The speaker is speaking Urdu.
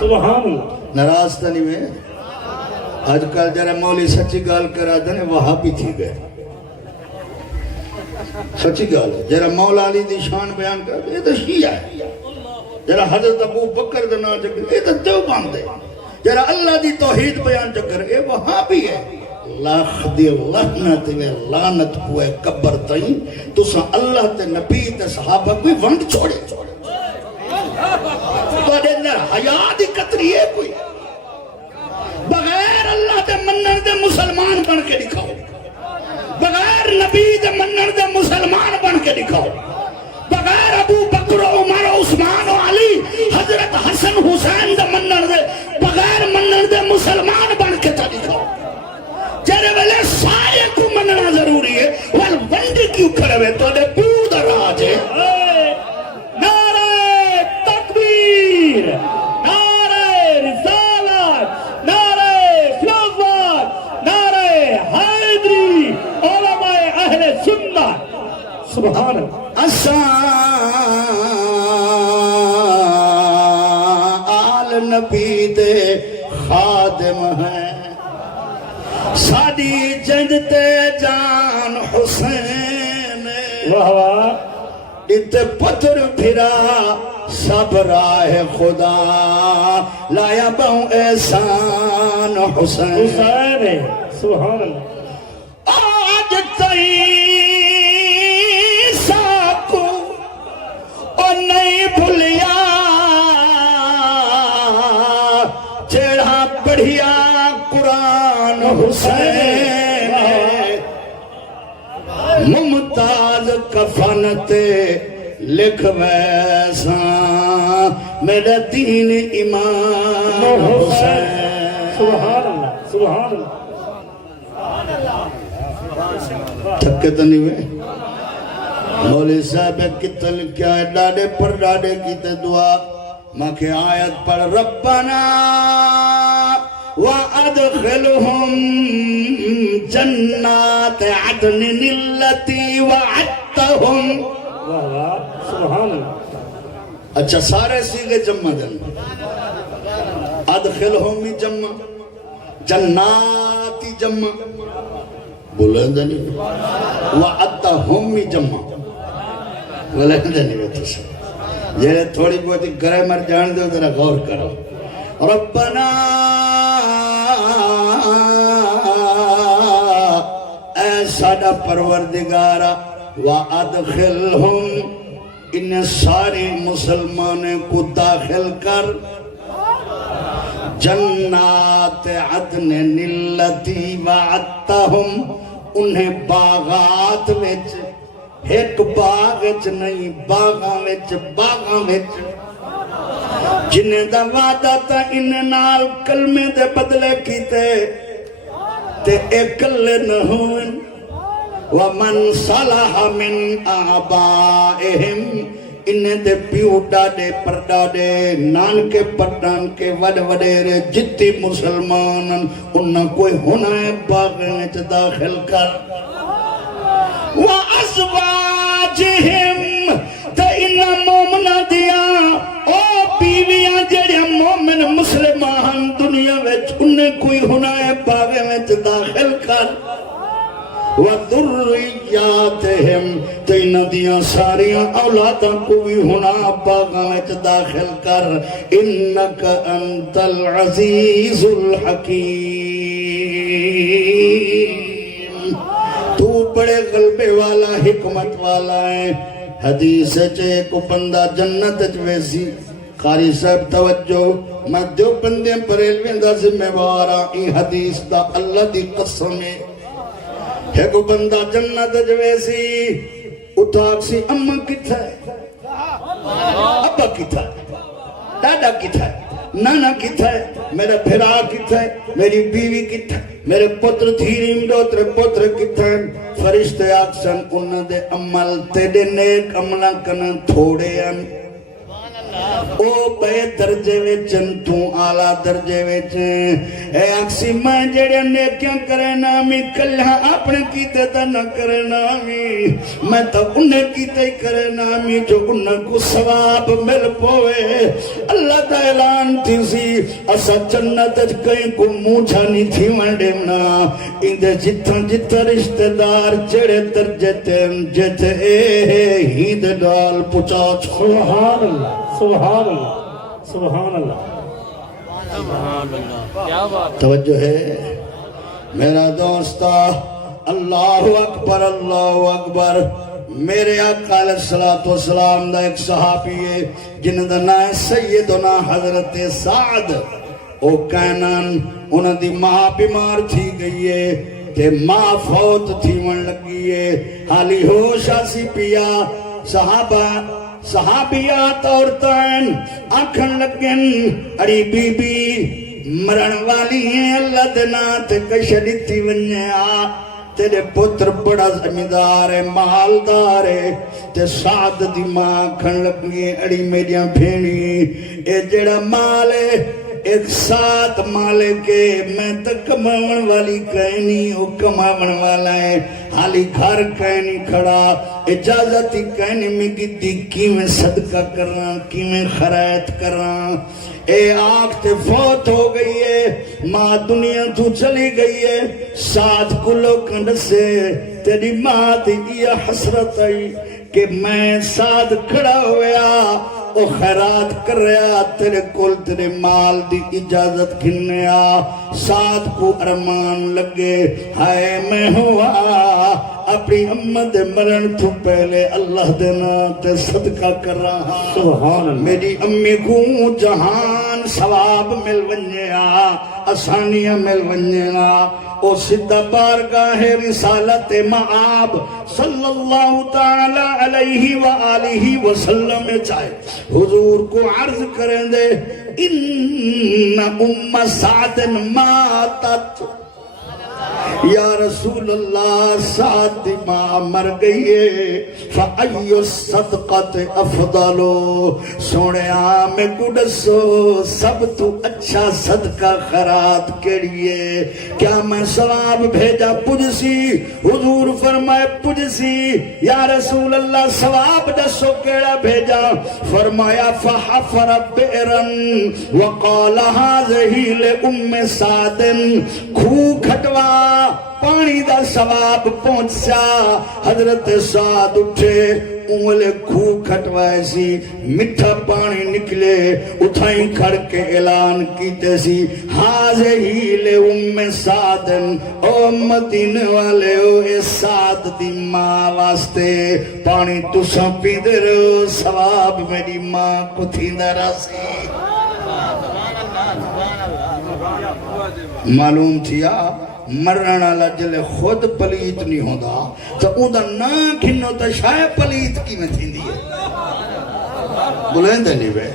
سبحان اللہ. ناراض تا نہیں میں آج کل جرا مولی سچی گال کرا دنے وہاں بھی تھی گئے سچی گال ہے جرا مولا علی دی شان بیان کر یہ تو شیعہ ہے جرا حضرت ابو بکر دا نا چکر یہ تو دیوبند ہے جرا اللہ دی توحید بیان چکر یہ وہاں بھی ہے لاکھ دی لعنت و لعنت ہوئے قبر تائیں تو سا اللہ تے نبی تے صحابہ کوئی ونڈ چھوڑے تو دے اندر حیاء دی قطری ہے کوئی بغیر اللہ دے منن دے مسلمان بن کے دکھاؤ بغیر نبی دے منن دے مسلمان بن کے دکھاؤ بغیر ابو بکر و عمر و عثمان و علی حضرت حسن حسین دے منن دے بغیر منن دے مسلمان بن کے دکھاؤ جرے ویلے سارے کو مننا ضروری ہے وال ونڈی کیوں کھڑے ہوئے تو دے بود راج ہے نعرہ تکبیر نعرہ رسالت نعرہ خلافت نعرہ حیدری علماء اہل سنت سبحان اللہ. آل نبی دے خادم ہیں ساڑی جنگ تے جان حسین واہ واہ. ات پتر پھرا سب راہ خدا لایا بہوں احسان حسین حسین ہے سبحان اللہ. آج تئی ساکو اور نہیں بھولیا جیڑا پڑھیا قرآن حسین ممتاز کفنتے لکھ ویسا میرا دین ایمان حسین سبحان اللہ سبحان اللہ. تھکے تو نہیں ہوئے مولی صاحب کتن کیا ہے ڈاڑے پر ڈاڑے کی تے دعا ماں کے آیت پر ربنا وَأَدْخِلْهُمْ جَنَّاتِ عَدْنٍ الَّتِي وَعَدْتَهُمْ. واہ واہ سبحان اللہ. اچھا سارے سیغے جمع دن ادخلہم بھی جمع جناتی جمع بولیں دنی وعدتہم بھی جمع بولیں دنی بیٹھو سب یہ تھوڑی بہت گرامر جان دے ذرا غور کرو. ربنا اے ساڈا پروردگارا وَأَدْخِلْهُمْ ان سارے مسلمان کو داخل کر جنات عدن التی وعدتہم انہیں باغات وچ ایک باغ وچ نہیں باغاں وچ جنہیں دا وعدہ تا انہیں نال کلمے دے بدلے کیتے تے اکلے نہ ہوئے وَمَنْ صَلَحَ مِنْ آبَائِهِمْ انہیں دے پیو ڈاڑے پر ڈاڑے نان کے پٹان کے وڈ وڈیرے جتی مسلمان انہاں کوئی ہونا ہے باغ میں داخل کر وَأَزْوَاجِهِمْ تے انہاں مومنہ دیا او بیویاں جڑے مومن مسلمان دنیا وچ انہیں کوئی ہونا ہے باغ میں داخل کر وَذُرِّيَّاتِهِمْ تین دیاں ساریاں اولاداں کو بھی ہونا باغاں وچ داخل کر انک انت العزیز الحکیم تو بڑے غلبے والا حکمت والا ہے. حدیث چے کو بندہ جنت ویسی قاری صاحب توجہ میں جو بندے بریلویں دا ذمہ وارا ای حدیث دا اللہ دی قسم ہے. ایک بندہ جنت جویسی اٹھاک سی اماں کتھا ہے ابا کتھا ہے دادا کتھا ہے نانا کتھا ہے میرا بھرا کتھا ہے میری بیوی کتھا ہے میرے پتر دھیریم دوترے پتر کتھا ہے. فرشتے آکسن انہ دے عمل تیڑے نیک عملہ کنن تھوڑے ہیں او بے درجے وچن تو آلہ درجے وچن اے اکسی میں جڑے نیکیاں کرے نامی کلہاں اپنے کیتے تا نہ کرے نامی میں تا انہیں کیتے ہی کرے نامی جو انہیں کو ثواب مل پوے اللہ تا اعلان تھی سی اسا جنت کہیں کو موچھا نہیں تھی منڈیمنا اندے جتن جتن رشتہ دار جڑے درجے تیم جتے ہید ڈال پچا چھو سبحان اللہ سبحان اللہ سبحان اللہ کیا بات توجہ ہے میرا دوستا اللہ اکبر میرے آقا علیہ السلام دا ایک صحابی ہے جنہ دا نام ہے سیدنا حضرت سعد او کینان انہ دی ماں بیمار تھی گئی ہے تے ماں فوت تھی من لگی ہے حالی ہوش آسی پیا صحابیات عورتیں آنکھن لگن اڑی بی بی مرن والی ہیں اللہ دنا تے کشڑی تھی ونیا تیرے پتر بڑا زمیندار ہے مالدار ہے تے سعد دی ماں کھن لگی اڑی میریاں بھینی اے جڑا مال ہے ایک ساتھ مالے کے میں تک کماون والی کہنی او کماون والا ہے حالی گھر کہنی کھڑا اجازتی کہنی میں گدی کی میں صدقہ کرنا کی میں خیرات کرنا اے آنکھ تے فوت ہو گئی ہے ماں دنیا تو چلی گئی ہے ساتھ کلو کنڈ سے تیری ماں دی یہ حسرت آئی کہ میں ساتھ کھڑا ہویا او خیرات کر رہا تیرے کل تیرے مال دی اجازت گھنیا ساتھ کو ارمان لگے ہائے میں ہوا اپنی امت مرن تو پہلے اللہ دینا تے صدقہ کر رہا سبحان اللہ میری امی کو جہان ثواب مل ونیا آسانیاں مل ونیا او سدھا بارگاہ رسالت معاب صلی اللہ تعالی علیہ وآلہ وسلم چاہے حضور کو عرض کریں دے ان ام سعد ماتت یا رسول اللہ سعد ماں مر گئی ہے فَأَيُّ الصَّدْقَةِ أَفْضَلُ سونے میں گڈسو سب تو اچھا صدقہ خیرات کیڑیے کیا میں ثواب بھیجا پجسی حضور فرمائے پجسی یا رسول اللہ ثواب دسو کیڑا بھیجا فرمایا فَحَفَرَ بِئْرًا وَقَالَ هَذِهِ لِأُمِّ سَعْدٍ کھو کھٹوا پانی دا ثواب پہنچا حضرت سعد اٹھے انگلے کھو کھٹوائے سی مٹھا پانی نکلے اٹھائیں کھڑ کے اعلان کیتے سی حاضہی لے ام سعدن او مدینے والے او اے سعد دی ماں واسطے پانی تساں پیندے رہو ثواب میری ماں کو تھیندا راسی معلوم تھیا مرن والا جلے خود پلیت نہیں ہوندا تو اون دا نام کھنو تے شاید پلیت کی میں تھیندی ہے بلند نہیں بے